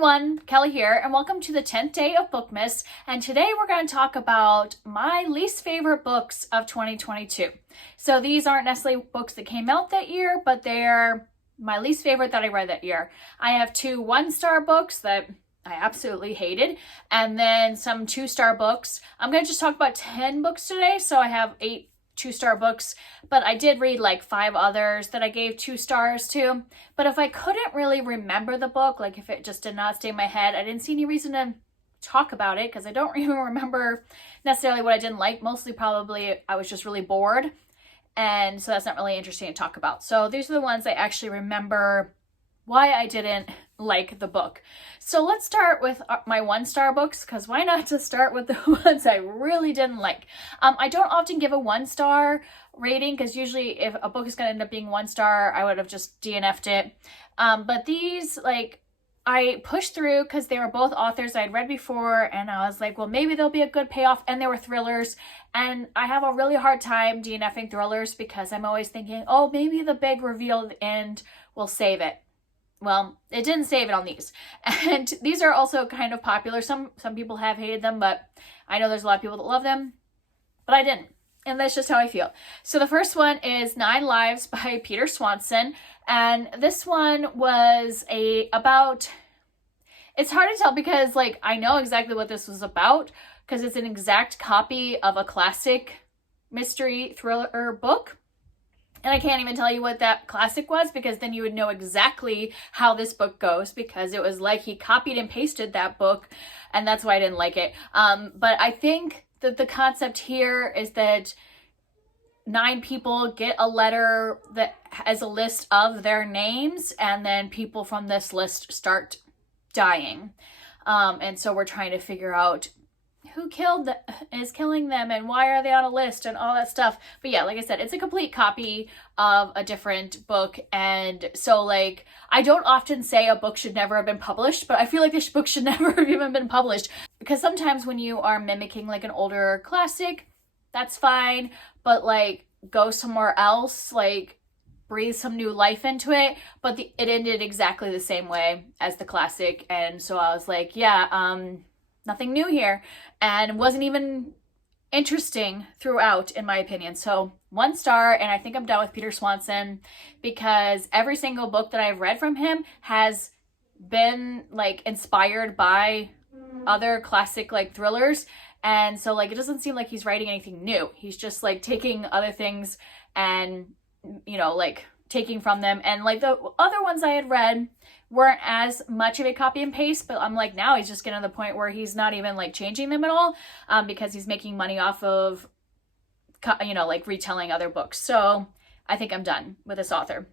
everyone, Kelly here, and welcome to the 10th day of Bookmas. And today we're going to talk about my least favorite books of 2022. So these aren't necessarily books that came out that year, but they're my least favorite that I read that year. I have two one-star books that I absolutely hated, and then some two-star books. I'm going to just talk about 10 books today, so I have 8 two-star books, but I did read like 5 others that I gave 2 stars to. But if I couldn't really remember the book, like if it just did not stay in my head, I didn't see any reason to talk about it because I don't even remember necessarily what I didn't like. Mostly probably I was just really bored, and so that's not really interesting to talk about. So these are the ones I actually remember why I didn't like the book. So let's start with my one-star books, because why not just start with the ones I really didn't like. I don't often give a 1-star rating, because usually if a book is going to end up being 1 star, I would have just DNF'd it. But these, like, I pushed through because they were both authors I'd read before, and I was like, well, maybe there'll be a good payoff, and they were thrillers. And I have a really hard time DNFing thrillers because I'm always thinking, oh, maybe the big reveal at the end will save it. Well, it didn't save it on these. And these are also kind of popular. Some people have hated them, but I know there's a lot of people that love them, but I didn't. And that's just how I feel. So the first one is 9 Lives by Peter Swanson. And this one was about, it's hard to tell because like I know exactly what this was about because it's an exact copy of a classic mystery thriller book. And I can't even tell you what that classic was because then you would know exactly how this book goes, because it was like he copied and pasted that book, and that's why I didn't like it. But I think that the concept here is that 9 people get a letter that has a list of their names, and then people from this list start dying. And so we're trying to figure out who is killing them and why are they on a list and all that stuff. But yeah, like I said, it's a complete copy of a different book. And so like, I don't often say a book should never have been published, but I feel like this book should never have even been published, because sometimes when you are mimicking like an older classic, that's fine, but like go somewhere else, like breathe some new life into it. But it ended exactly the same way as the classic. And so I was like, yeah, nothing new here, and wasn't even interesting throughout, in my opinion. So 1 star, and I think I'm done with Peter Swanson because every single book that I've read from him has been like inspired by other classic like thrillers. And so like it doesn't seem like he's writing anything new. He's just like taking other things and, you know, like taking from them. And like the other ones I had read weren't as much of a copy and paste, but I'm like, now he's just getting to the point where he's not even like changing them at all, because he's making money off of, you know, like retelling other books. So I think I'm done with this author.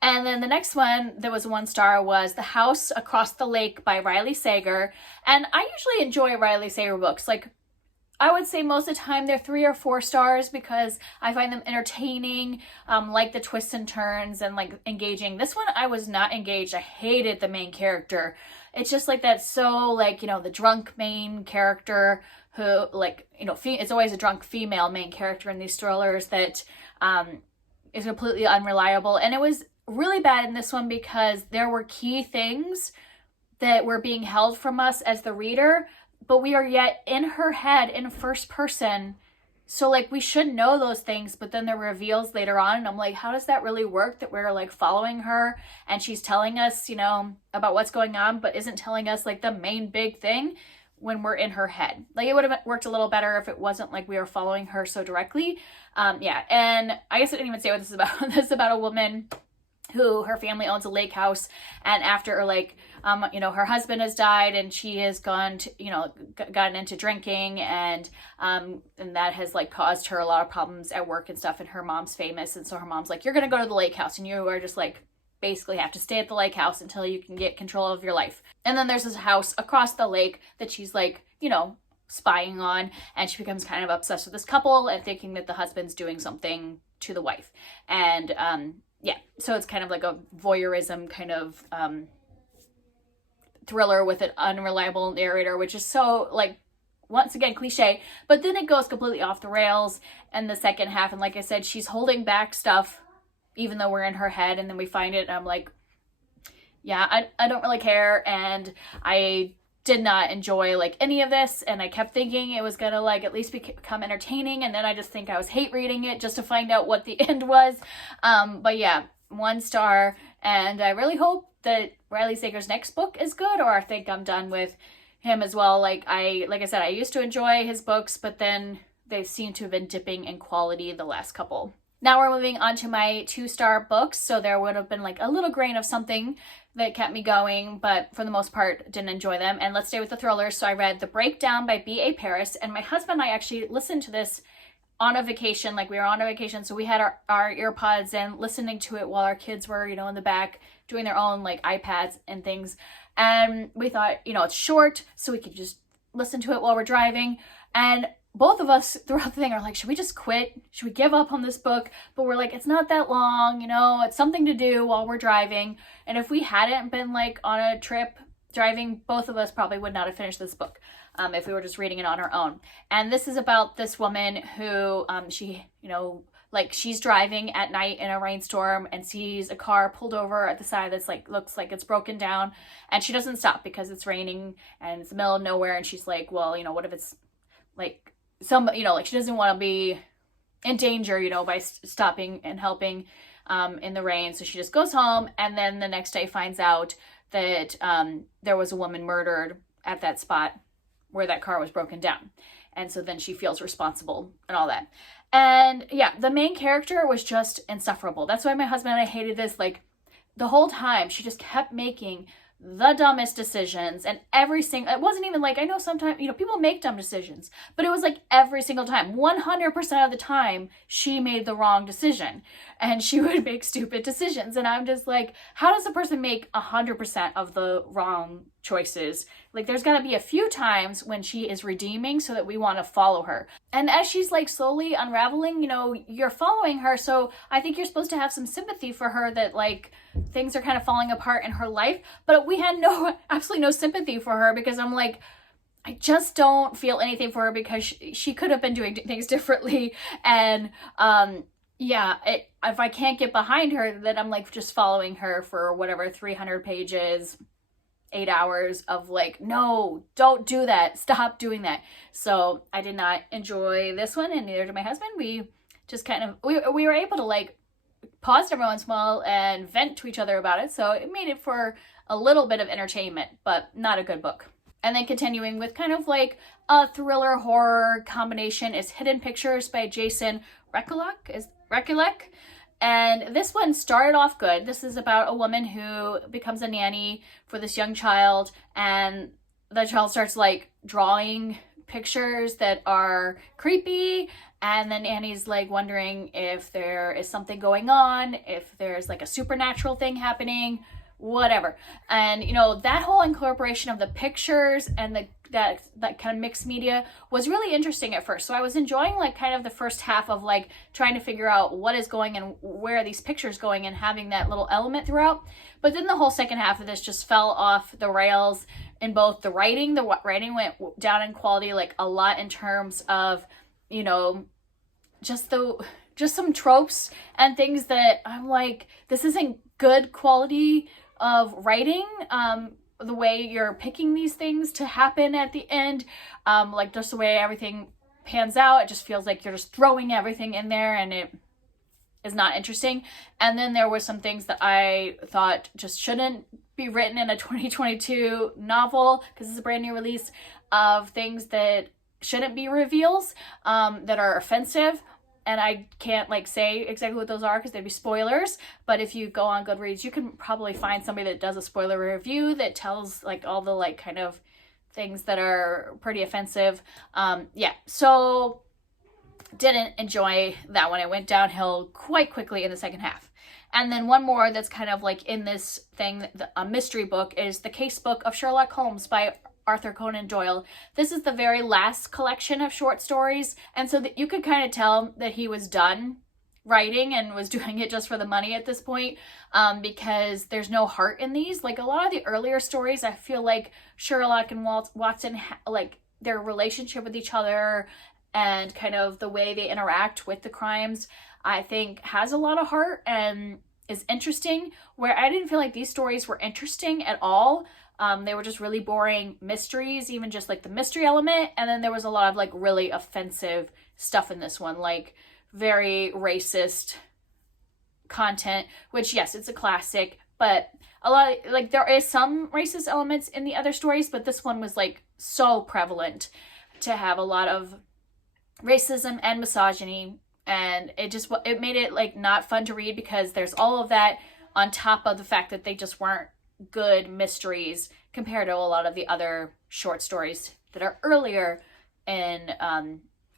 And then the next one that was 1 star was The House Across the Lake by Riley Sager. And I usually enjoy Riley Sager books. Like, I would say most of the time they're 3 or 4 stars because I find them entertaining, like the twists and turns, and like engaging. This one I was not engaged. I hated the main character. It's just like that, so like, you know, the drunk main character who like, you know, it's always a drunk female main character in these thrillers that is completely unreliable. And it was really bad in this one because there were key things that were being held from us as the reader, but we are yet in her head in first person. So like we should know those things, but then there were reveals later on, and I'm like, how does that really work that we're like following her and she's telling us, you know, about what's going on, but isn't telling us like the main big thing when we're in her head? Like it would have worked a little better if it wasn't like we were following her so directly. Yeah, and I guess I didn't even say what this is about. This is about a woman who her family owns a lake house, and after like you know, her husband has died and she has gone to, you know, gotten into drinking, and that has like caused her a lot of problems at work and stuff, and her mom's famous, and so her mom's like, you're gonna go to the lake house and you are just like basically have to stay at the lake house until you can get control of your life. And then there's this house across the lake that she's like, you know, spying on, and she becomes kind of obsessed with this couple and thinking that the husband's doing something to the wife. And yeah, so it's kind of like a voyeurism kind of thriller with an unreliable narrator, which is so like, once again, cliche, but then it goes completely off the rails in the second half. And like I said, she's holding back stuff even though we're in her head, and then we find it and I'm like, yeah, I don't really care, and I did not enjoy like any of this, and I kept thinking it was gonna like at least become entertaining, and then I just think I was hate reading it just to find out what the end was. But yeah, 1 star, and I really hope that Riley Sager's next book is good, or I think I'm done with him as well. Like I said, I used to enjoy his books, but then they seem to have been dipping in quality the last couple. Now we're moving on to my 2-star books, so there would have been like a little grain of something that kept me going, but for the most part didn't enjoy them. And let's stay with the thrillers. So I read The Breakdown by B.A. Paris, and my husband and I actually listened to this on a vacation. Like, we were on a vacation, so we had our earpods in, listening to it while our kids were, in the back doing their own like iPads and things. And we thought, it's short, so we could just listen to it while we're driving. And both of us throughout the thing are like, should we just quit? Should we give up on this book? But we're like, it's not that long, it's something to do while we're driving. And if we hadn't been like on a trip driving, both of us probably would not have finished this book if we were just reading it on our own. And this is about this woman who, she's driving at night in a rainstorm and sees a car pulled over at the side that's like, looks like it's broken down. And she doesn't stop because it's raining and it's the middle of nowhere. And she's like, well, what if it's like, she doesn't want to be in danger, by stopping and helping in the rain. So she just goes home, and then the next day finds out that there was a woman murdered at that spot where that car was broken down. And so then she feels responsible and all that. And yeah, the main character was just insufferable. That's why my husband and I hated this. Like, the whole time she just kept making the dumbest decisions, and it wasn't even like, I know sometimes, people make dumb decisions, but it was like every single time, 100% of the time, she made the wrong decision, and she would make stupid decisions. And I'm just like, how does a person make 100% of the wrong choices? Like, there's got to be a few times when she is redeeming so that we want to follow her. And as she's like slowly unraveling, you're following her. So I think you're supposed to have some sympathy for her, that like things are kind of falling apart in her life. But we had absolutely no sympathy for her, because I'm like, I just don't feel anything for her, because she could have been doing things differently. And if I can't get behind her, then I'm like just following her for whatever, 300 pages, 8 hours of like, no, don't do that. Stop doing that. So I did not enjoy this one, and neither did my husband. We just kind of, we were able to like pause every once in a while and vent to each other about it. So it made it for a little bit of entertainment, but not a good book. And then continuing with kind of like a thriller horror combination is Hidden Pictures by Jason Rekulek. And this one started off good. This is about a woman who becomes a nanny for this young child, and the child starts like drawing pictures that are creepy, and then Annie's like wondering if there is something going on, if there's like a supernatural thing happening, whatever. And that whole incorporation of the pictures and that kind of mixed media was really interesting at first. So I was enjoying like kind of the first half of like trying to figure out what is going and where are these pictures going, and having that little element throughout. But then the whole second half of this just fell off the rails in both the writing. The writing went down in quality like a lot, in terms of just some tropes and things that I'm like, this isn't good quality of writing. The way you're picking these things to happen at the end, like just the way everything pans out, it just feels like you're just throwing everything in there, and it is not interesting. And then there were some things that I thought just shouldn't be written in a 2022 novel, because it's a brand new release, of things that shouldn't be reveals, that are offensive. And I can't like say exactly what those are, because they'd be spoilers. But if you go on Goodreads, you can probably find somebody that does a spoiler review that tells like all the like kind of things that are pretty offensive. So didn't enjoy that one. It went downhill quite quickly in the second half. And then one more that's kind of like in this thing, a mystery book, is The Case Book of Sherlock Holmes by Arthur Conan Doyle. This is the very last collection of short stories, and so that you could kind of tell that he was done writing and was doing it just for the money at this point, because there's no heart in these. Like a lot of the earlier stories, I feel like Sherlock and Watson, like their relationship with each other and kind of the way they interact with the crimes, I think has a lot of heart. And is interesting, where I didn't feel like these stories were interesting at all. They were just really boring mysteries, even just like the mystery element. And then there was a lot of like really offensive stuff in this one, like very racist content, which yes, it's a classic, but a lot of, like, there is some racist elements in the other stories, but this one was like so prevalent to have a lot of racism and misogyny, and it made it like not fun to read, because there's all of that on top of the fact that they just weren't good mysteries compared to a lot of the other short stories that are earlier in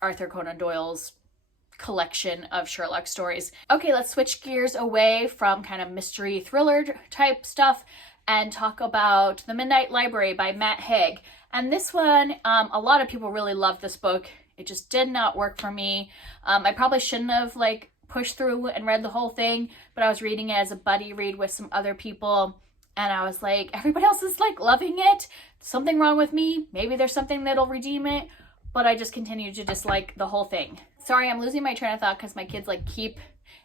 Arthur Conan Doyle's collection of Sherlock stories. Okay, let's switch gears away from kind of mystery thriller type stuff and talk about The Midnight Library by Matt Haig. And this one, a lot of people really loved this book. It just did not work for me. I probably shouldn't have like pushed through and read the whole thing, but I was reading it as a buddy read with some other people, and I was like, everybody else is like loving it. Something wrong with me. Maybe there's something that'll redeem it. But I just continued to dislike the whole thing. Sorry, I'm losing my train of thought because my kids like keep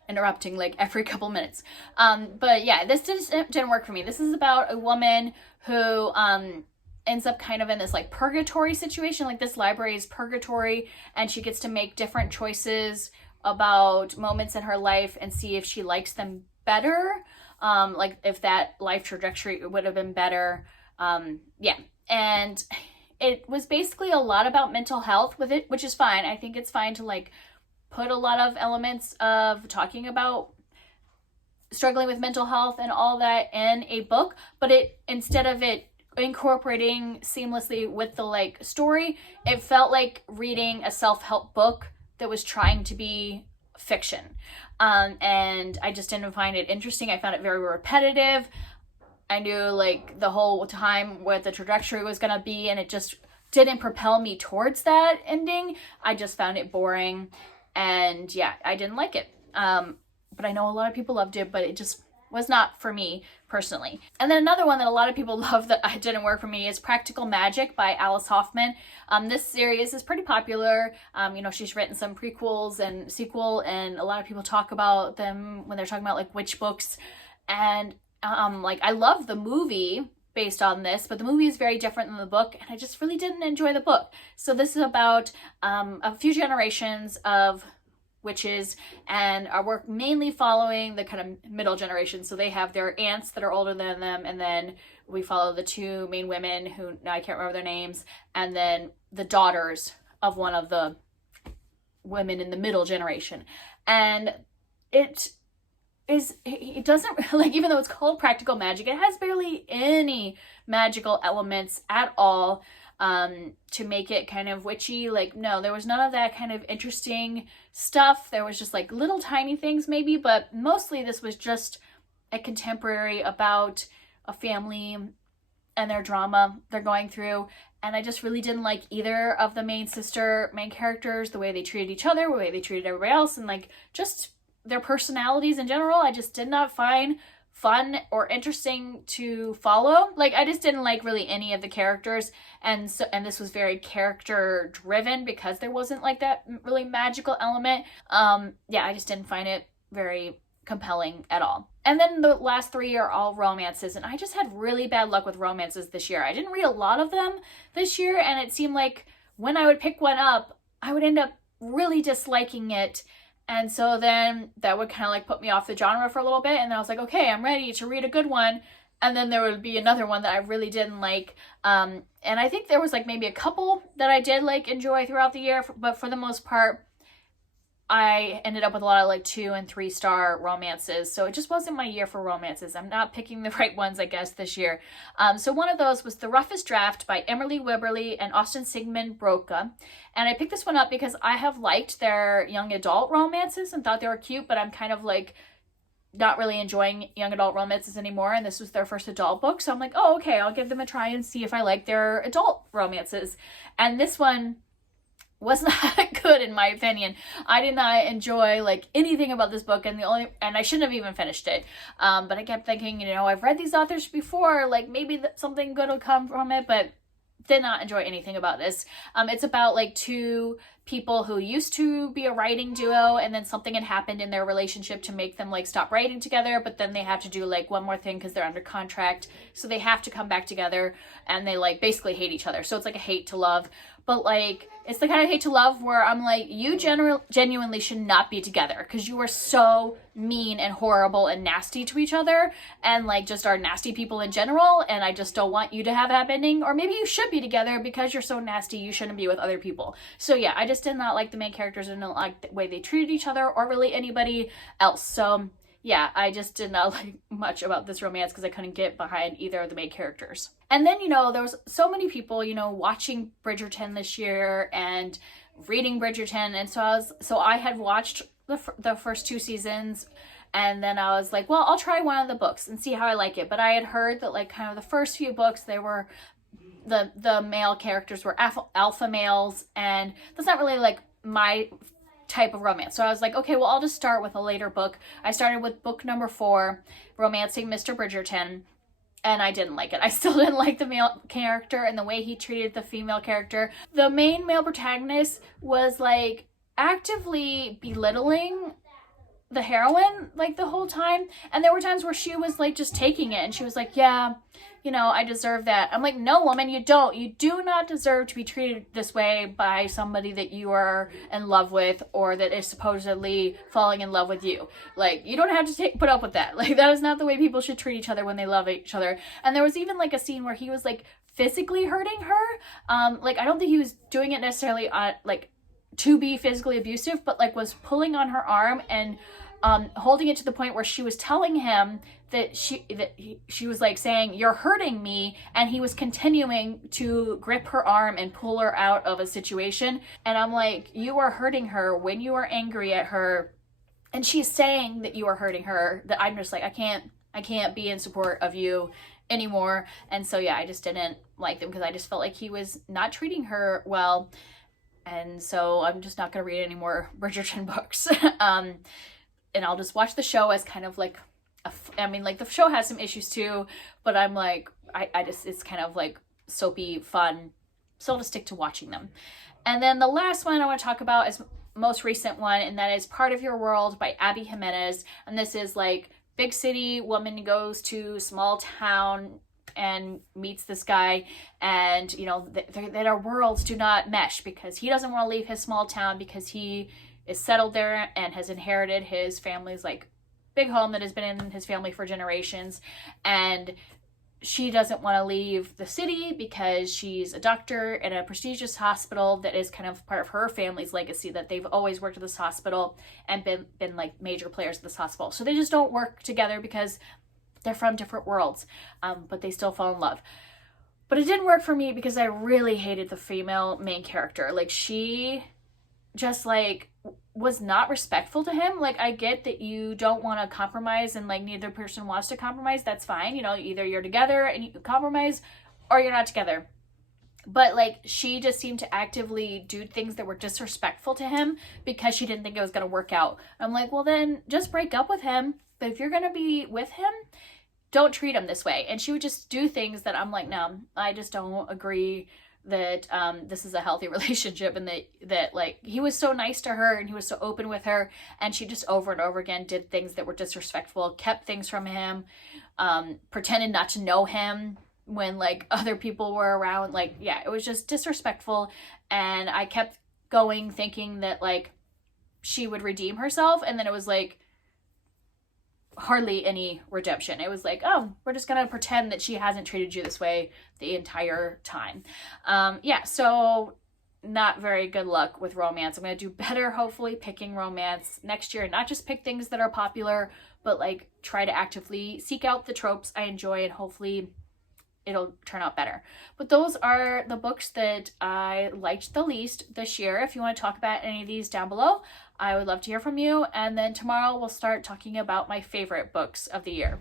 interrupting like every couple minutes. But yeah, this didn't work for me. This is about a woman who ends up kind of in this like purgatory situation. Like, this library is purgatory, and she gets to make different choices about moments in her life and see if she likes them better. Like if that life trajectory would have been better. Yeah. And it was basically a lot about mental health with it, which is fine. I think it's fine to like put a lot of elements of talking about struggling with mental health and all that in a book, but instead of it incorporating seamlessly with the like story, it felt like reading a self-help book that was trying to be fiction. And I just didn't find it interesting. I found it very repetitive. I knew like the whole time what the trajectory was going to be, and it just didn't propel me towards that ending. I just found it boring, and yeah, I didn't like it. But I know a lot of people loved it, but it just was not for me personally. And then another one that a lot of people love that didn't work for me is Practical Magic by Alice Hoffman. This series is pretty popular. She's written some prequels and sequel, and a lot of people talk about them when they're talking about like which books. And I love the movie based on this, but the movie is very different than the book, and I just really didn't enjoy the book. So this is about a few generations of witches, and our work mainly following the kind of middle generation. So they have their aunts that are older than them, and then we follow the two main women who now I can't remember their names, and then the daughters of one of the women in the middle generation. And it doesn't, like, even though it's called Practical Magic, it has barely any magical elements at all to make it kind of witchy. Like, no, there was none of that kind of interesting stuff. There was just like little tiny things maybe, but mostly this was just a contemporary about a family and their drama they're going through. And I just really didn't like either of the main characters, the way they treated each other, the way they treated everybody else, and like just their personalities in general. I just did not find fun or interesting to follow. Like, I just didn't like really any of the characters, and this was very character driven because there wasn't like that really magical element. I just didn't find it very compelling at all. And then the last three are all romances, and I just had really bad luck with romances this year. I didn't read a lot of them this year, and it seemed like when I would pick one up, I would end up really disliking it. And so then that would kind of like put me off the genre for a little bit. And then I was like, okay, I'm ready to read a good one. And then there would be another one that I really didn't like. And I think there was like maybe a couple that I did like enjoy throughout the year. But for the most part, I ended up with a lot of like 2 and 3 star romances. So it just wasn't my year for romances. I'm not picking the right ones, I guess, this year. So one of those was The Roughest Draft by Emily Wibberley and Austin Sigmund Broca. And I picked this one up because I have liked their young adult romances and thought they were cute, but I'm kind of like not really enjoying young adult romances anymore. And this was their first adult book. So I'm like, oh, okay, I'll give them a try and see if I like their adult romances. And this one was not good in my opinion. I did not enjoy like anything about this book, and I shouldn't have even finished it. But I kept thinking, I've read these authors before, like maybe something good will come from it, but did not enjoy anything about this. It's about like 2 people who used to be a writing duo, and then something had happened in their relationship to make them like stop writing together, but then they have to do like one more thing because they're under contract, so they have to come back together, and they like basically hate each other. So it's like a hate to love, but like it's the kind of hate to love where I'm like, you genuinely should not be together because you are so mean and horrible and nasty to each other, and like just are nasty people in general, and I just don't want you to have a happy ending. Or maybe you should be together because you're so nasty, you shouldn't be with other people. So yeah, I just did not like the main characters and didn't like the way they treated each other or really anybody else. So yeah, I just did not like much about this romance because I couldn't get behind either of the main characters. And then, you know, there was so many people, you know, watching Bridgerton this year and reading Bridgerton. And so I had watched the first 2 seasons, and then I was like, well, I'll try one of the books and see how I like it. But I had heard that like kind of the first few books, they were the male characters were alpha males, and that's not really like my type of romance. So I was like, okay, well, I'll just start with a later book. I started with book number 4, Romancing Mr. Bridgerton, and I didn't like it. I still didn't like the male character and the way he treated the female character. The main male protagonist was like actively belittling the heroine like the whole time, and there were times where she was like just taking it, and she was like, yeah, you know, I deserve that. I'm like, no, woman, you don't. You do not deserve to be treated this way by somebody that you are in love with or that is supposedly falling in love with you. Like, you don't have to put up with that. Like, that is not the way people should treat each other when they love each other. And there was even like a scene where he was like physically hurting her. Like, I don't think he was doing it necessarily like to be physically abusive, but like was pulling on her arm and holding it to the point where she was telling him that she was like saying, you're hurting me, and he was continuing to grip her arm and pull her out of a situation. And I'm like, you are hurting her when you are angry at her, and she's saying that you are hurting her, that I'm just like, I can't be in support of you anymore. And so yeah, I just didn't like them because I just felt like he was not treating her well. And so I'm just not going to read any more Bridgerton books. And I'll just watch the show as kind of like, I mean, like the show has some issues too, but I'm like, I just, it's kind of like soapy fun. So I'll just stick to watching them. And then the last one I want to talk about is most recent one, and that is Part of Your World by Abby Jimenez. And this is like big city woman goes to small town and meets this guy, and you know that our worlds do not mesh because he doesn't want to leave his small town because he is settled there and has inherited his family's like big home that has been in his family for generations, and she doesn't want to leave the city because she's a doctor in a prestigious hospital that is kind of part of her family's legacy, that they've always worked at this hospital and been like major players at this hospital. So they just don't work together because they're from different worlds, but they still fall in love. But it didn't work for me because I really hated the female main character. Like, she just like was not respectful to him. Like, I get that you don't want to compromise and like neither person wants to compromise. That's fine. You know, either you're together and you compromise or you're not together. But like, she just seemed to actively do things that were disrespectful to him because she didn't think it was going to work out. I'm like, well, then just break up with him. But if you're going to be with him, don't treat him this way. And she would just do things that I'm like, no, I just don't agree that this is a healthy relationship, and that like he was so nice to her and he was so open with her, and she just over and over again did things that were disrespectful, kept things from him, pretended not to know him when like other people were around. Like, yeah, it was just disrespectful, and I kept going thinking that like she would redeem herself, and then it was like hardly any redemption. It was like, oh, we're just gonna pretend that she hasn't treated you this way the entire time. Yeah, so not very good luck with romance. I'm gonna do better, hopefully, picking romance next year, and not just pick things that are popular, but like try to actively seek out the tropes I enjoy, and hopefully it'll turn out better. But those are the books that I liked the least this year. If you want to talk about any of these down below, I would love to hear from you. And then tomorrow we'll start talking about my favorite books of the year.